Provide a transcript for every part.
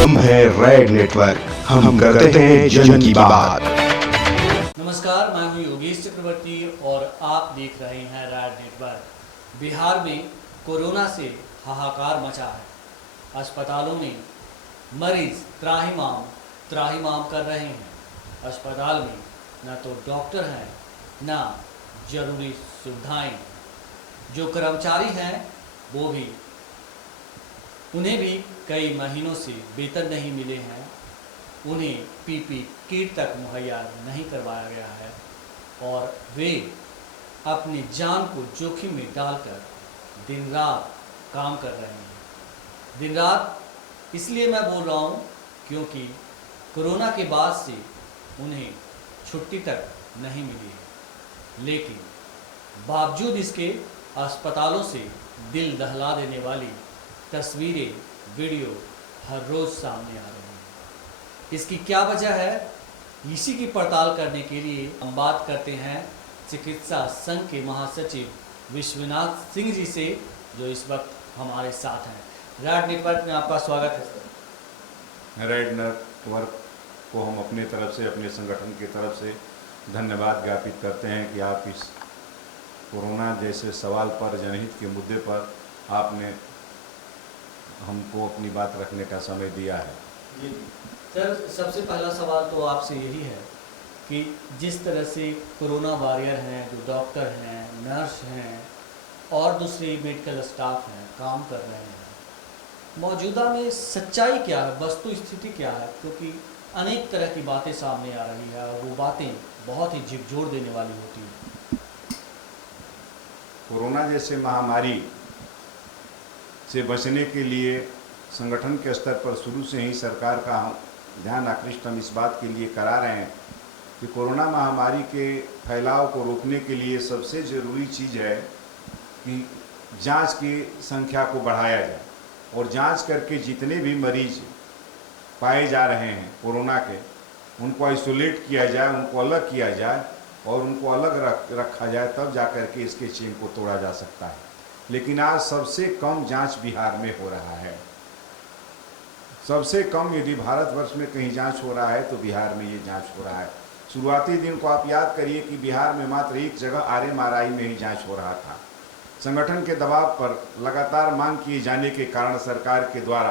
हम है red network, हम करते हैं जन की बात। नमस्कार, मैं हूं योगेश चक्रवर्ती और आप देख रहे हैं रेड नेटवर्क। बिहार में कोरोना से हाहाकार मचा है। अस्पतालों में मरीज त्राहिमाम त्राहिमाम कर रहे हैं। अस्पताल में न तो डॉक्टर हैं, न जरूरी सुविधाएं। जो कर्मचारी हैं वो भी उन्हें भी कई महीनों से वेतन नहीं मिले हैं। उन्हें पीपी किट तक मुहैया नहीं करवाया गया है और वे अपनी जान को जोखिम में डालकर दिन रात काम कर रहे हैं। दिन रात इसलिए मैं बोल रहा हूँ क्योंकि कोरोना के बाद से उन्हें छुट्टी तक नहीं मिली है। लेकिन बावजूद इसके अस्पतालों से दिल दहला देने वाली तस्वीरें, वीडियो हर रोज़ सामने आ रही हैं। इसकी क्या वजह है, इसी की पड़ताल करने के लिए हम बात करते हैं चिकित्सा संघ के महासचिव विश्वनाथ सिंह जी से, जो इस वक्त हमारे साथ हैं। रेड नेटवर्क में आपका स्वागत है। रेड नेटवर्क को हम अपने तरफ से, अपने संगठन की तरफ से धन्यवाद ज्ञापित करते हैं कि आप इस कोरोना जैसे सवाल पर, जनहित के मुद्दे पर आपने हमको अपनी बात रखने का समय दिया है। जी सर, सबसे पहला सवाल तो आपसे यही है कि जिस तरह से कोरोना वॉरियर हैं, जो डॉक्टर हैं, नर्स हैं और दूसरे मेडिकल स्टाफ हैं, काम कर रहे हैं, मौजूदा में सच्चाई क्या है, वस्तु स्थिति क्या है? क्योंकि अनेक तरह की बातें सामने आ रही है और वो बातें बहुत ही झिकझोर देने वाली होती हैं। कोरोना जैसे महामारी से बचने के लिए संगठन के स्तर पर शुरू से ही सरकार का ध्यान आकृष्ट हम इस बात के लिए करा रहे हैं कि कोरोना महामारी के फैलाव को रोकने के लिए सबसे ज़रूरी चीज़ है कि जांच की संख्या को बढ़ाया जाए और जांच करके जितने भी मरीज पाए जा रहे हैं कोरोना के, उनको आइसोलेट किया जाए, उनको अलग किया जाए और उनको अलग रखा जाए, तब जा कर के इसके चेन को तोड़ा जा सकता है। लेकिन आज सबसे कम जांच बिहार में हो रहा है। सबसे कम यदि भारतवर्ष में कहीं जांच हो रहा है तो बिहार में ये जांच हो रहा है। शुरुआती दिन को आप याद करिए कि बिहार में मात्र एक जगह RMRI में ही जांच हो रहा था। संगठन के दबाव पर लगातार मांग किए जाने के कारण सरकार के द्वारा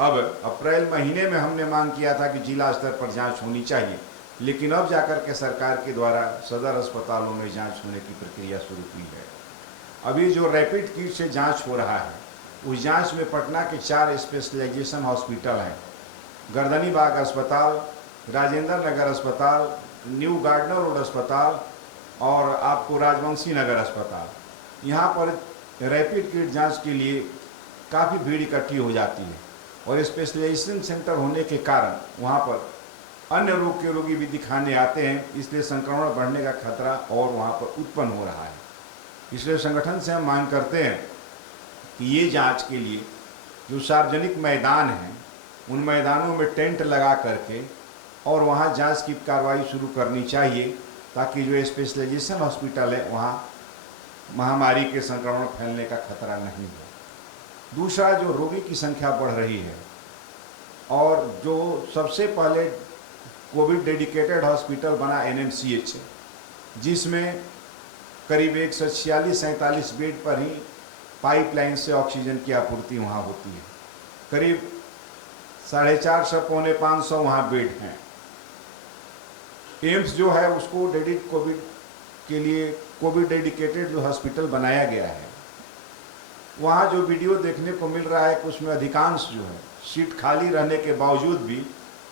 अब अप्रैल महीने में हमने मांग किया था कि जिला स्तर पर जाँच होनी चाहिए, लेकिन अब जाकर के सरकार के द्वारा सदर अस्पतालों में जाँच होने की प्रक्रिया शुरू हुई है। अभी जो रैपिड किट से जांच हो रहा है, उस जांच में पटना के 4 स्पेशलाइजेशन हॉस्पिटल हैं, गर्दनी बाग अस्पताल, राजेंद्र नगर अस्पताल, न्यू गार्डनर रोड अस्पताल और आपको राजवंशी नगर अस्पताल। यहाँ पर रैपिड किट जांच के लिए काफ़ी भीड़ इकट्ठी हो जाती है और स्पेशलाइजेशन सेंटर होने के कारण वहाँ पर अन्य रोग के रोगी भी दिखाने आते हैं, इसलिए संक्रमण बढ़ने का खतरा और वहाँ पर उत्पन्न हो रहा है। इसलिए संगठन से हम मांग करते हैं कि ये जांच के लिए जो सार्वजनिक मैदान हैं, उन मैदानों में टेंट लगा करके और वहाँ जांच की कार्रवाई शुरू करनी चाहिए, ताकि जो स्पेशलाइजेशन हॉस्पिटल है वहाँ महामारी के संक्रमण फैलने का खतरा नहीं हो। दूसरा, जो रोगी की संख्या बढ़ रही है और जो सबसे पहले कोविड डेडिकेटेड हॉस्पिटल बना NMCH, जिसमें करीब 146-47 बेड पर ही पाइपलाइन से ऑक्सीजन की आपूर्ति वहाँ होती है। करीब 450-500 वहाँ बेड हैं। एम्स जो है उसको कोविड के लिए कोविड डेडिकेटेड जो हॉस्पिटल बनाया गया है, वहाँ जो वीडियो देखने को मिल रहा है कि उसमें अधिकांश जो है सीट खाली रहने के बावजूद भी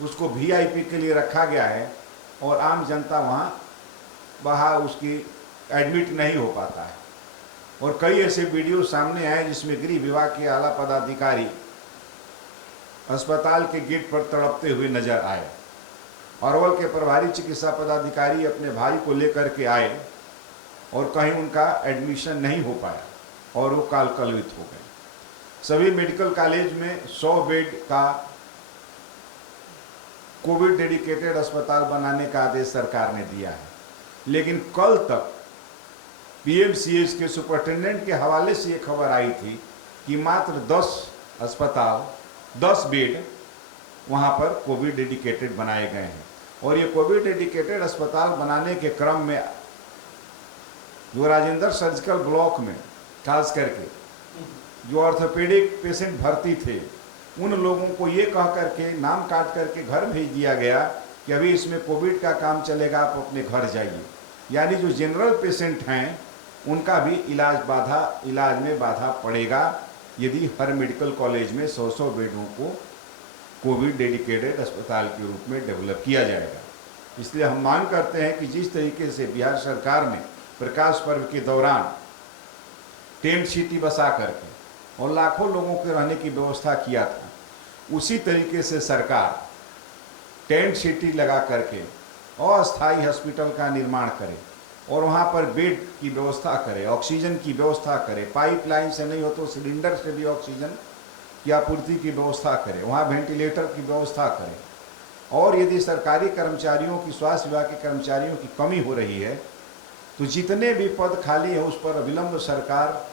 उसको VIP के लिए रखा गया है और आम जनता वहाँ उसकी एडमिट नहीं हो पाता है। और कई ऐसे वीडियो सामने आए जिसमें गृह विभाग के आला पदाधिकारी अस्पताल के गेट पर तड़पते हुए नजर आए। अरवल के प्रभारी चिकित्सा पदाधिकारी अपने भाई को लेकर के आए और कहीं उनका एडमिशन नहीं हो पाया और वो काल कलवित हो गए। सभी मेडिकल कॉलेज में 100 बेड का कोविड डेडिकेटेड अस्पताल बनाने का आदेश सरकार ने दिया है, लेकिन कल तक PMCH के सुपरिटेंडेंट के हवाले से ये खबर आई थी कि मात्र 10 अस्पताल, 10 बेड वहाँ पर कोविड डेडिकेटेड बनाए गए हैं। और ये कोविड डेडिकेटेड अस्पताल बनाने के क्रम में जो राजेंद्र सर्जिकल ब्लॉक में खास करके जो ऑर्थोपेडिक पेशेंट भर्ती थे, उन लोगों को ये कह करके नाम काट करके घर भेज दिया गया कि अभी इसमें कोविड का काम चलेगा, आप अपने घर जाइए। यानी जो जनरल पेशेंट हैं उनका भी इलाज में बाधा पड़ेगा यदि हर मेडिकल कॉलेज में 100 बेडों को कोविड डेडिकेटेड अस्पताल के रूप में डेवलप किया जाएगा। इसलिए हम मांग करते हैं कि जिस तरीके से बिहार सरकार ने प्रकाश पर्व के दौरान टेंट सिटी बसा करके और लाखों लोगों के रहने की व्यवस्था किया था, उसी तरीके से सरकार टेंट सिटी लगा करके अस्थायी हॉस्पिटल का निर्माण करे और वहाँ पर बेड की व्यवस्था करे, ऑक्सीजन की व्यवस्था करे, पाइपलाइन से नहीं हो तो सिलेंडर से भी ऑक्सीजन की आपूर्ति की व्यवस्था करे, वहाँ वेंटिलेटर की व्यवस्था करे। और यदि सरकारी कर्मचारियों की, स्वास्थ्य विभाग के कर्मचारियों की कमी हो रही है तो जितने भी पद खाली हैं उस पर अविलंब सरकार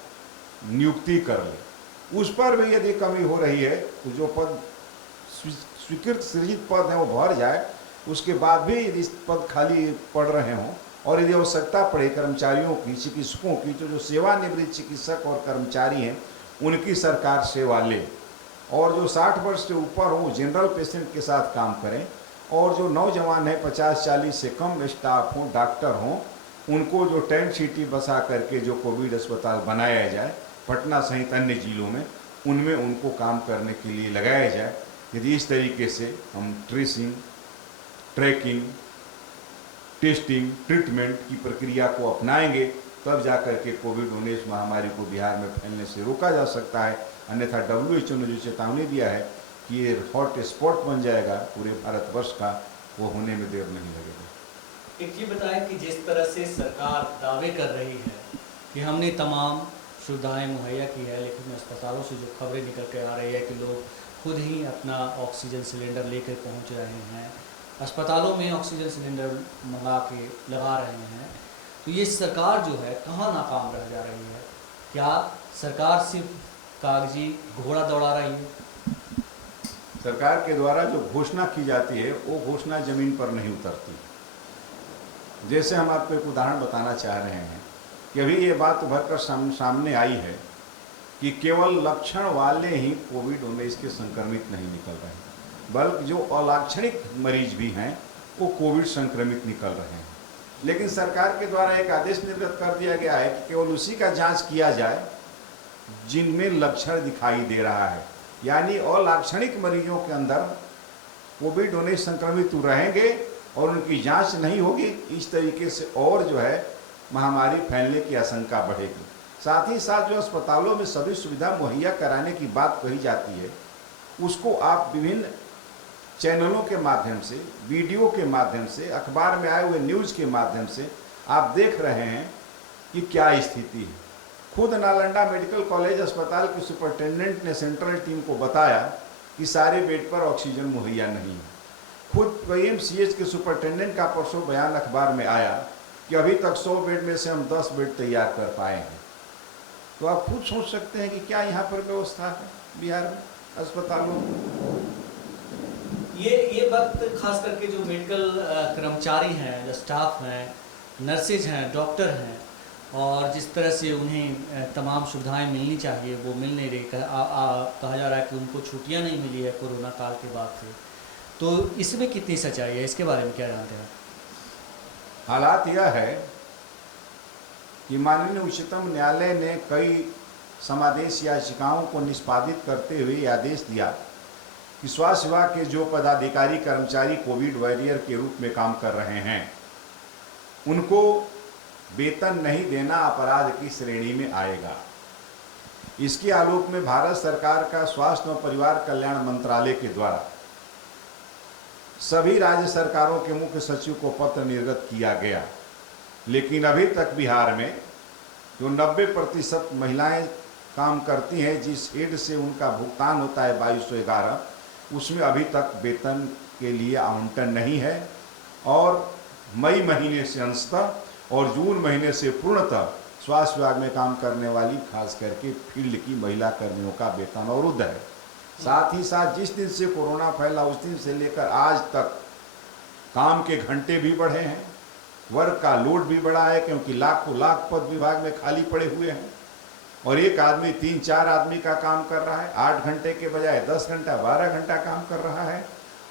नियुक्ति कर ले। उस पर भी यदि कमी हो रही है तो जो पद स्वीकृत सृजित पद हैं वो भर जाए, उसके बाद भी यदि पद खाली पड़ रहे हों और यदि आवश्यकता पड़े कर्मचारियों की, चिकित्सकों की, तो जो सेवानिवृत्त चिकित्सक और कर्मचारी हैं उनकी सरकार सेवा ले। और जो 60 वर्ष से ऊपर हों जनरल पेशेंट के साथ काम करें, और जो नौजवान हैं 50-40 से कम स्टाफ हों, डॉक्टर हों, उनको जो टेंट सिटी बसा करके जो कोविड अस्पताल बनाया जाए पटना सहित अन्य जिलों में, उनमें उनको काम करने के लिए लगाया जाए। यदि इस तरीके से हम ट्रेसिंग, ट्रैकिंग, टेस्टिंग, ट्रीटमेंट की प्रक्रिया को अपनाएंगे तब जाकर के कोविड-19 महामारी को बिहार में फैलने से रोका जा सकता है। अन्यथा WHO ने जो चेतावनी दिया है कि ये हॉट स्पॉट बन जाएगा पूरे भारतवर्ष का, वो होने में देर नहीं लगेगा। एक ये बताएं कि जिस तरह से सरकार दावे कर रही है कि हमने तमाम सुविधाएं मुहैया की है, लेकिन अस्पतालों से जो खबरें निकल के आ रही है कि लोग खुद ही अपना ऑक्सीजन सिलेंडर लेकर पहुंच रहे हैं, अस्पतालों में ऑक्सीजन सिलेंडर मंगा के लगा रहे हैं, तो ये सरकार जो है कहाँ नाकाम रह जा रही है? क्या सरकार सिर्फ कागजी घोड़ा दौड़ा रही है? सरकार के द्वारा जो घोषणा की जाती है वो घोषणा जमीन पर नहीं उतरती। जैसे हम आपको एक उदाहरण बताना चाह रहे हैं कि अभी ये बात उभर कर सामने आई है कि केवल लक्षण वाले ही कोविड-19 के संक्रमित नहीं निकल रहे हैं, बल्कि जो अलाक्षणिक मरीज भी हैं वो कोविड संक्रमित निकल रहे हैं। लेकिन सरकार के द्वारा एक आदेश निर्गत कर दिया गया है कि केवल उसी का जांच किया जाए जिनमें लक्षण दिखाई दे रहा है, यानी अलाक्षणिक मरीजों के अंदर कोविड-19 संक्रमित रहेंगे और उनकी जांच नहीं होगी। इस तरीके से और जो है महामारी फैलने की आशंका बढ़ेगी। साथ ही साथ जो अस्पतालों में सभी सुविधा मुहैया कराने की बात कही जाती है, उसको आप विभिन्न चैनलों के माध्यम से, वीडियो के माध्यम से, अखबार में आए हुए न्यूज़ के माध्यम से आप देख रहे हैं कि क्या स्थिति है। खुद नालंदा मेडिकल कॉलेज अस्पताल के सुपरिटेंडेंट ने सेंट्रल टीम को बताया कि सारे बेड पर ऑक्सीजन मुहैया नहीं है। खुद PMCH के सुपरिटेंडेंट का परसों बयान अखबार में आया कि अभी तक 100 बेड में से हम 10 बेड तैयार कर पाए हैं। तो आप खुद सोच सकते हैं कि क्या यहाँ पर व्यवस्था है बिहार में अस्पतालों में। ये वक्त खास करके जो मेडिकल कर्मचारी हैं, जो स्टाफ हैं, नर्सेज हैं, डॉक्टर हैं, और जिस तरह से उन्हें तमाम सुविधाएं मिलनी चाहिए वो मिल नहीं रही। कहा जा रहा है कि उनको छुट्टियां नहीं मिली है कोरोना काल के बाद से, तो इसमें कितनी सच्चाई है, इसके बारे में क्या जानते हैं? हालात यह है कि माननीय उच्चतम न्यायालय ने कई समादेश याचिकाओं को निष्पादित करते हुए आदेश दिया कि स्वास्थ्य विभाग के जो पदाधिकारी कर्मचारी कोविड वॉरियर के रूप में काम कर रहे हैं उनको वेतन नहीं देना अपराध की श्रेणी में आएगा। इसके आलोक में भारत सरकार का स्वास्थ्य एवं परिवार कल्याण मंत्रालय के द्वारा सभी राज्य सरकारों के मुख्य सचिव को पत्र निर्गत किया गया, लेकिन अभी तक बिहार में जो 90% महिलाएं काम करती हैं, जिस हेड से उनका भुगतान होता है 2211, उसमें अभी तक वेतन के लिए आवंटन नहीं है। और मई महीने से अंशतः और जून महीने से पूर्णतः स्वास्थ्य विभाग में काम करने वाली खास करके फील्ड की महिला कर्मियों का वेतन अवरुद्ध है। साथ ही साथ जिस दिन से कोरोना फैला उस दिन से लेकर आज तक काम के घंटे भी बढ़े हैं, वर्क का लोड भी बढ़ा है, क्योंकि लाखों लाख पद विभाग में खाली पड़े हुए हैं और एक आदमी 3-4 आदमी का काम कर रहा है। 8 घंटे के बजाय 10 घंटा 12 घंटा काम कर रहा है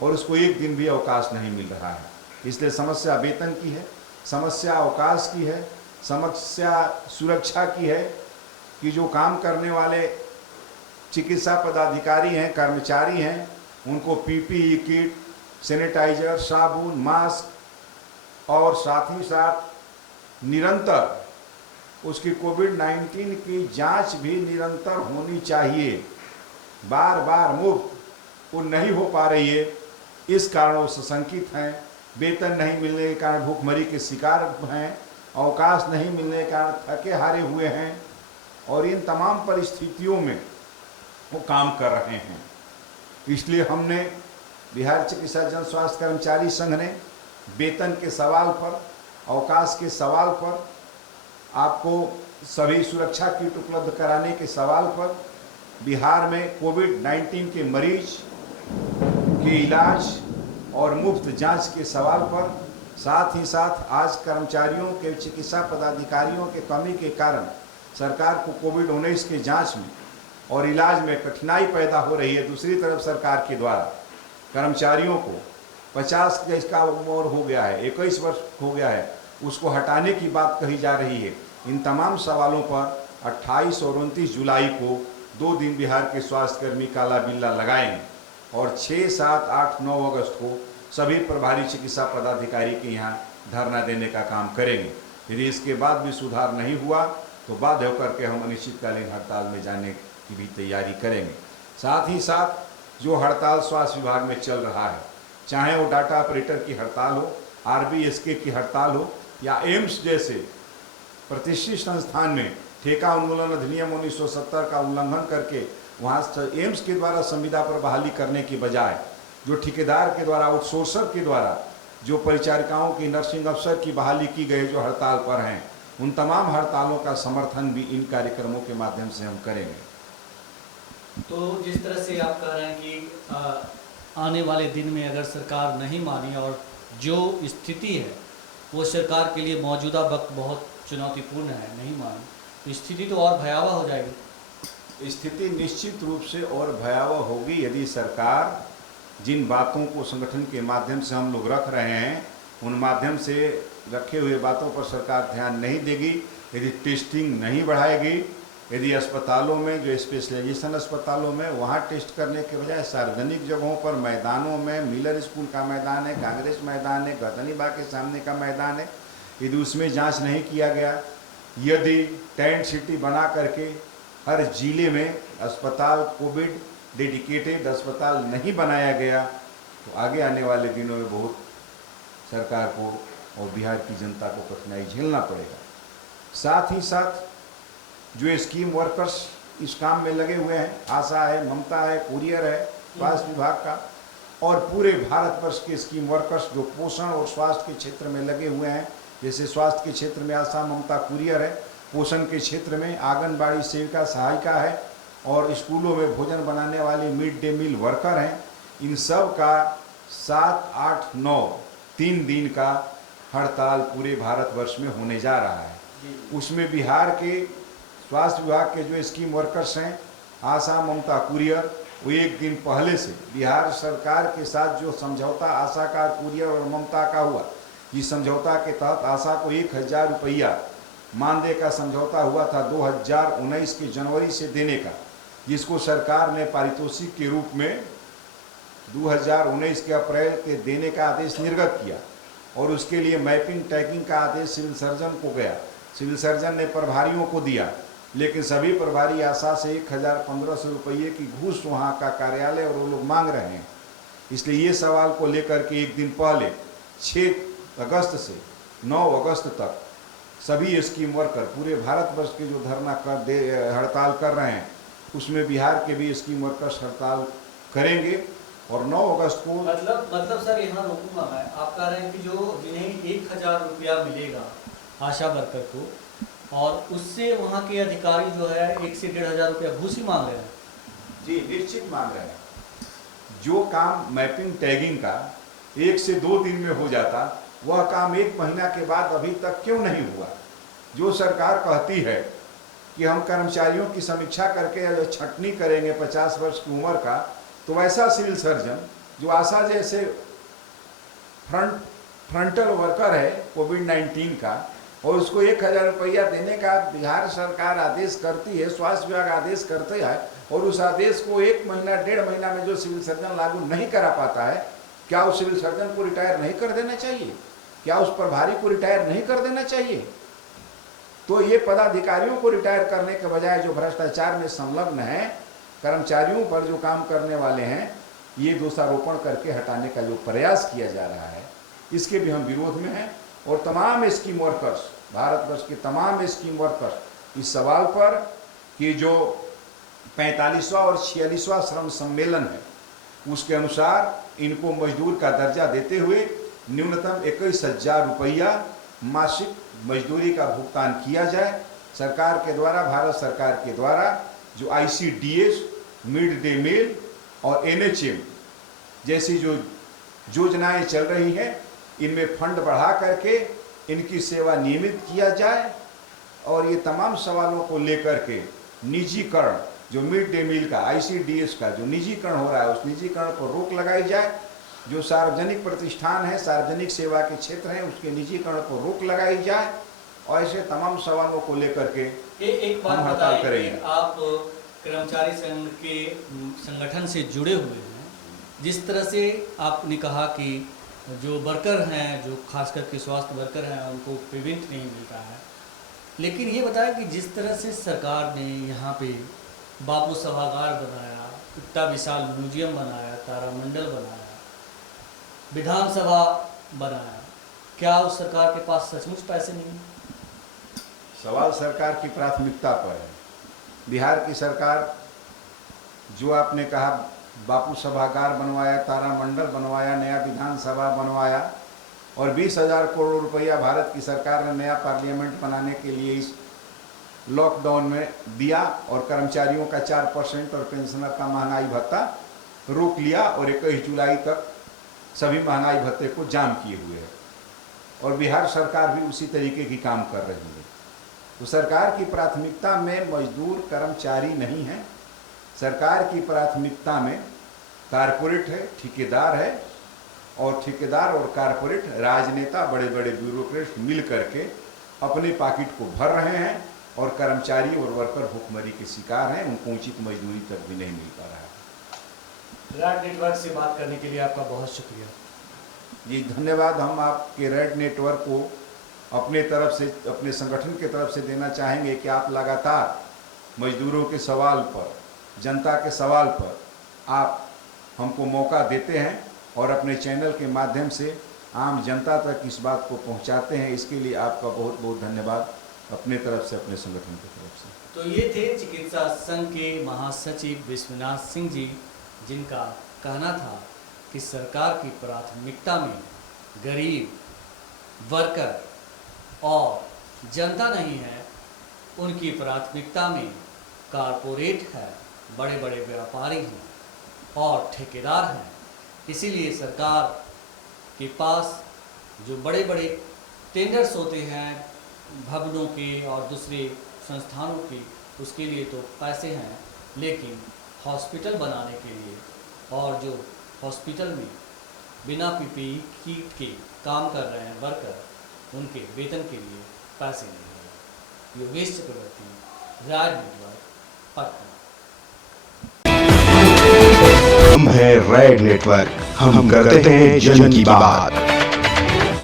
और उसको एक दिन भी अवकाश नहीं मिल रहा है। इसलिए समस्या वेतन की है, समस्या अवकाश की है, समस्या सुरक्षा की है कि जो काम करने वाले चिकित्सा पदाधिकारी हैं, कर्मचारी हैं, उनको पीपीई किट, सैनिटाइजर, साबुन, मास्क और साथ ही साथ निरंतर उसकी कोविड-19 की जांच भी निरंतर होनी चाहिए। बार बार मुफ्त वो नहीं हो पा रही है, इस कारण वो सशंकित हैं, वेतन नहीं मिलने के कारण भूखमरी के शिकार हैं, अवकाश नहीं मिलने के कारण थके हारे हुए हैं और इन तमाम परिस्थितियों में वो काम कर रहे हैं। इसलिए हमने बिहार चिकित्सा जन स्वास्थ्य कर्मचारी संघ ने वेतन के सवाल पर, अवकाश के सवाल पर, आपको सभी सुरक्षा किट उपलब्ध कराने के सवाल पर, बिहार में कोविड-19 के मरीज के इलाज और मुफ्त जांच के सवाल पर, साथ ही साथ आज कर्मचारियों के, चिकित्सा पदाधिकारियों के कमी के कारण सरकार को कोविड-19 के जांच में और इलाज में कठिनाई पैदा हो रही है। दूसरी तरफ सरकार के द्वारा कर्मचारियों को 50 का उम्र हो गया है, 21 वर्ष हो गया है, उसको हटाने की बात कही जा रही है। इन तमाम सवालों पर 28 और 29 जुलाई को 2 दिन बिहार के स्वास्थ्यकर्मी काला बिल्ला लगाएंगे और 6, 7, 8, 9 अगस्त को सभी प्रभारी चिकित्सा पदाधिकारी के यहाँ धरना देने का काम करेंगे। यदि इसके बाद भी सुधार नहीं हुआ तो बाध्य होकर के हम अनिश्चितकालीन हड़ताल में जाने की भी तैयारी करेंगे। साथ ही साथ जो हड़ताल स्वास्थ्य विभाग में चल रहा है, चाहे वो डाटा ऑपरेटर की हड़ताल हो, आरबीएसके की हड़ताल हो या एम्स जैसे प्रतिष्ठित संस्थान में ठेका उन्मूलन अधिनियम 1970 का उल्लंघन करके वहाँ एम्स के द्वारा संविदा पर बहाली करने की बजाय जो ठेकेदार के द्वारा, आउटसोर्सर के द्वारा जो परिचारिकाओं की, नर्सिंग अफसर की बहाली की गई जो हड़ताल पर हैं, उन तमाम हड़तालों का समर्थन भी इन कार्यक्रमों के माध्यम से हम करेंगे। तो जिस तरह से आप कह रहे हैं कि आने वाले दिन में अगर सरकार नहीं मानी और जो स्थिति है वो सरकार के लिए मौजूदा वक्त बहुत चुनौतीपूर्ण है, नहीं मानी तो स्थिति तो और भयावह हो जाएगी। स्थिति निश्चित रूप से और भयावह होगी यदि सरकार जिन बातों को संगठन के माध्यम से हम लोग रख रहे हैं, उन माध्यम से रखे हुए बातों पर सरकार ध्यान नहीं देगी, यदि टेस्टिंग नहीं बढ़ाएगी, यदि अस्पतालों में, जो स्पेशलाइजेशन अस्पतालों में, वहाँ टेस्ट करने के बजाय सार्वजनिक जगहों पर, मैदानों में, मिलर स्कूल का मैदान है, कांग्रेस मैदान है, गर्दनी बाग के सामने का मैदान है, यदि उसमें जांच नहीं किया गया, यदि टेंट सिटी बना करके हर जिले में अस्पताल, कोविड डेडिकेटेड अस्पताल नहीं बनाया गया, तो आगे आने वाले दिनों में बहुत सरकार को और बिहार की जनता को कठिनाई झेलना पड़ेगा। साथ ही साथ जो स्कीम वर्कर्स इस काम में लगे हुए हैं, आशा है, ममता है, कुरियर है स्वास्थ्य विभाग का, और पूरे भारतवर्ष के स्कीम वर्कर्स जो पोषण और स्वास्थ्य के क्षेत्र में लगे हुए हैं, जैसे स्वास्थ्य के क्षेत्र में आशा, ममता, कुरियर है, पोषण के क्षेत्र में आंगनबाड़ी सेविका, सहायिका है और स्कूलों में भोजन बनाने वाली मिड डे मील वर्कर हैं। इन सब का 7, 8, 9 3 दिन का हड़ताल पूरे भारतवर्ष में होने जा रहा है। उसमें बिहार के स्वास्थ्य विभाग के जो स्कीम वर्कर्स हैं, आशा, ममता, कुरियर, वो एक दिन पहले से बिहार सरकार के साथ जो समझौता आशा का, कुरियर और ममता का हुआ, इस समझौता के तहत आशा को 1000 रुपया मानदेय का समझौता हुआ था 2019 के जनवरी से देने का, जिसको सरकार ने पारितोषिक के रूप में 2019 के अप्रैल के देने का आदेश निर्गत किया और उसके लिए मैपिंग टैगिंग का आदेश सिविल सर्जन को गया। सिविल सर्जन ने प्रभारियों को दिया, लेकिन सभी प्रभारी आशा से 1500 रुपये की घूस वहाँ का कार्यालय और वो लोग मांग रहे हैं। इसलिए ये सवाल को लेकर के एक दिन पहले 6 अगस्त से 9 अगस्त तक सभी स्कीम वर्कर पूरे भारतवर्ष के जो हड़ताल कर रहे हैं, उसमें बिहार के भी स्कीम वर्कर्स हड़ताल करेंगे और 9 अगस्त को मतलब सर यहाँ रोकूंगा मैं। आप कह रहे हैं कि जो जिन्हें 1000 रुपया मिलेगा आशा वर्कर को, और उससे वहाँ के अधिकारी जो है 1 से 1500 रुपया घूस ही मांग रहे हैं। जी, निश्चित मांग रहे हैं। जो काम मैपिंग टैगिंग का 1 से 2 दिन में हो जाता, वह काम 1 महीना के बाद अभी तक क्यों नहीं हुआ? जो सरकार कहती है कि हम कर्मचारियों की समीक्षा करके छंटनी करेंगे 50 वर्ष की उम्र का, तो वैसा सिविल सर्जन जो आशा जैसे फ्रंटल वर्कर है कोविड-19 का, और उसको 1000 रुपया देने का बिहार सरकार आदेश करती है, स्वास्थ्य विभाग आदेश करते हैं, और उस आदेश को 1 महीना 1.5 महीना में जो सिविल सर्जन लागू नहीं करा पाता है, क्या उस सिविल सर्जन को रिटायर नहीं कर देना चाहिए? क्या उस प्रभारी को रिटायर नहीं कर देना चाहिए? तो ये पदाधिकारियों को रिटायर करने के बजाय जो भ्रष्टाचार में संलग्न है, कर्मचारियों पर जो काम करने वाले हैं, ये दोषारोपण करके हटाने का जो प्रयास किया जा रहा है, इसके भी हम विरोध में हैं। और तमाम स्कीम वर्कर्स, भारतवर्ष के तमाम स्कीम वर्कर्स इस सवाल पर कि जो 45वां और 46वां श्रम सम्मेलन है, उसके अनुसार इनको मजदूर का दर्जा देते हुए न्यूनतम 21,000 रुपया मासिक मजदूरी का भुगतान किया जाए। सरकार के द्वारा, भारत सरकार के द्वारा जो ICDS, मिड डे मील और NHM जैसी जो योजनाएं चल रही हैं, इनमें फंड बढ़ा करके इनकी सेवा नियमित किया जाए। और ये तमाम सवालों को लेकर के निजीकरण, जो मिड डे मील का, ICDS का जो निजीकरण हो रहा है, उस निजीकरण पर रोक लगाई जाए। जो सार्वजनिक प्रतिष्ठान है, सार्वजनिक सेवा के क्षेत्र हैं, उसके निजीकरण पर रोक लगाई जाए। और ऐसे तमाम सवालों को लेकर के एक बात हम हड़ताल बताइए करेंगे। कि आप कर्मचारी संघ के संगठन से जुड़े हुए हैं, जिस तरह से आपने कहा कि जो वर्कर हैं, जो खास करके स्वास्थ्य वर्कर हैं, उनको पेमेंट नहीं मिलता है, लेकिन ये बताया कि जिस तरह से सरकार ने यहाँ पे बापू सभागार बनाया, इतना विशाल म्यूजियम बनाया, तारामंडल बनाया, विधानसभा बनाया, क्या उस सरकार के पास सचमुच पैसे नहीं हैं? सवाल सरकार की प्राथमिकता पर है। बिहार की सरकार, जो आपने कहा, बापू सभागार बनवाया, तारामंडल बनवाया, नया विधानसभा बनवाया, और 20,000 करोड़ रुपया भारत की सरकार ने नया पार्लियामेंट बनाने के लिए इस लॉकडाउन में दिया, और कर्मचारियों का 4% और पेंशनर का महंगाई भत्ता रोक लिया, और 21 जुलाई तक सभी महंगाई भत्ते को जाम किए हुए है। और बिहार सरकार भी उसी तरीके की काम कर रही है। तो सरकार की प्राथमिकता में मजदूर कर्मचारी नहीं है, सरकार की प्राथमिकता में कारपोरेट है, ठेकेदार है। और ठेकेदार और कारपोरेट राजनेता, बड़े बड़े ब्यूरोक्रेट मिल करके अपने पॉकेट को भर रहे हैं, और कर्मचारी और वर्कर भूखमरी के शिकार हैं, उनको उचित मजदूरी तक भी नहीं मिल पा रहा है। रैड नेटवर्क से बात करने के लिए आपका बहुत शुक्रिया जी, धन्यवाद। हम आपके रेड नेटवर्क को अपने तरफ से, अपने संगठन के तरफ से देना चाहेंगे कि आप लगातार मजदूरों के सवाल पर, जनता के सवाल पर आप हमको मौका देते हैं, और अपने चैनल के माध्यम से आम जनता तक इस बात को पहुंचाते हैं। इसके लिए आपका बहुत बहुत धन्यवाद अपने तरफ से, अपने संगठन की तरफ से। तो ये थे चिकित्सा संघ के महासचिव विश्वनाथ सिंह जी, जिनका कहना था कि सरकार की प्राथमिकता में गरीब, वर्कर और जनता नहीं है, उनकी प्राथमिकता में कारपोरेट है, बड़े बड़े व्यापारी हैं और ठेकेदार हैं। इसीलिए सरकार के पास जो बड़े बड़े टेंडर्स होते हैं भवनों के और दूसरे संस्थानों के, उसके लिए तो पैसे हैं, लेकिन हॉस्पिटल बनाने के लिए और जो हॉस्पिटल में बिना PPE किट के काम कर रहे हैं वर्कर, उनके वेतन के लिए पैसे नहीं है। योगेश चक्रवर्ती, राज नेटवर्क, पटना। हम हैं रेड नेटवर्क, हम करते हैं जन की बात।